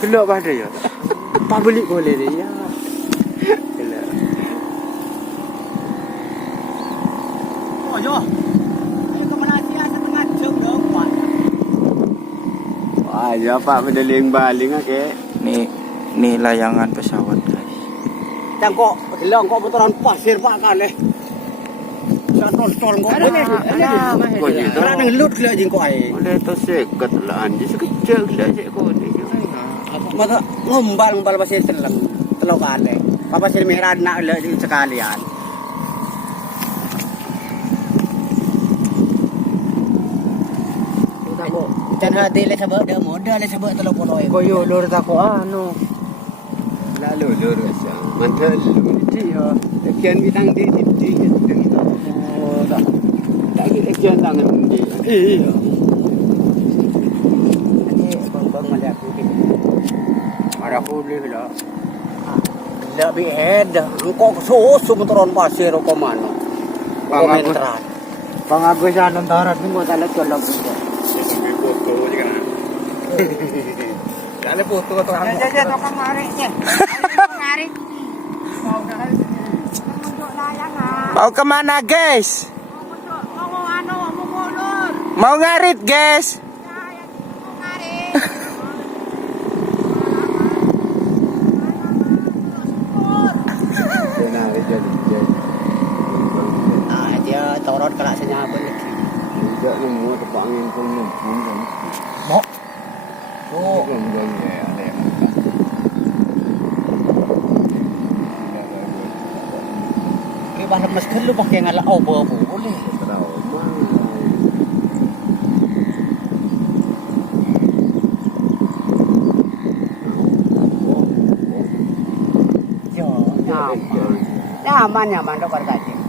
Gelak pada ya. Apa beli boleh dia ya. Gelak. Oh yo. Ayo ke Malaysia setengah jam dong, Pak. Wah, ya Pak baling ke. Nih layangan pesawat guys. Yang kok hilang kok betulan pasir Pak kali. Tol kok. Karena ngelut gila jing kok ai. Oleh tu sekat lah anjing sekejap gila je kau ni. Mata ngombal pasir telok kali. Pasir merah nak le sekalian. Jangan hati le sebab dia modal le sebab telok poloi. Koyo lur tak ko anu. Lalu lur asa. Mantel lur di ha. Sekian bintang di. Oh, tak. Tak sekian tangan di. Iya. Ini bang melihat aku. Ada boleh lah. Lebih head. Engkau susu betulan pasir kok mana? Komentar. Bang Agus anu tarat ni mo talat ko lang. Foto je kan. Kale foto to kan. Ya tukang mari je. Mari. Mau kemana guys? Mau Mau ngarit guys? Dia torot kelak senyap lagi. Tidak nemu tempat angin pun nemu kan. Mok. Oh. Gong ya ada. Ke bahar mesken lu pakai ngalah obo boleh. Tahu mah. Yo, nyaman. Nyaman dok berkaji.